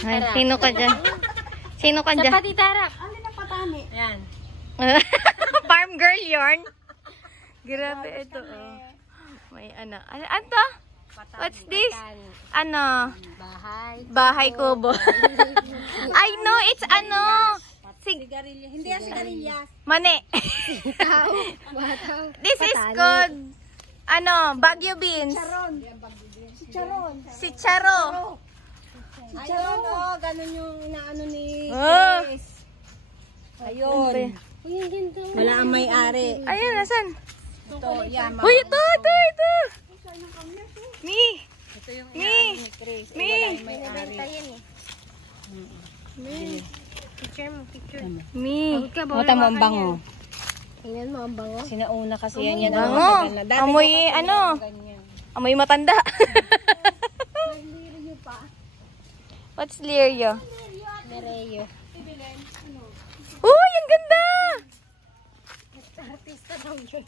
Ay, sino ka dyan? Sino ka dyan? Sa patitarap. Alin ang patani? Yan. Farm girl yarn. Grabe ito. Oh. May ano. Ano to? What's this? Ano? Bahay. Bahay kubo. I know, it's ano. Sigarilya. Hindi yan sigarilyas. Mani. Tao. Bataw. This is called ano, Baguio beans. Charon. Si Charon. Si Charo. Si Charon, oh. Ganun yung inaano ni Oh. Chris. Ayun. Uy, ang ganda. Wala ang may-ari. Ayun, nasan? Ito, yan. Uy, ito. Mi. Ito yung Mi. ni Chris. Mi. Wala yung may-ari. Binibenta yan eh. Picture mo, picture. Mi. Huwag ka, bawal Mata mo ang hawakan bango. yan. Tingnan mo, ang bango. Sinauna kasi yan yan. Bango. Matagal na. Dati Amoy, ko kasi ano? ganyan. Amoy matanda. What's Lirio? Nereo. Uy, ang ganda! Artista daw yun.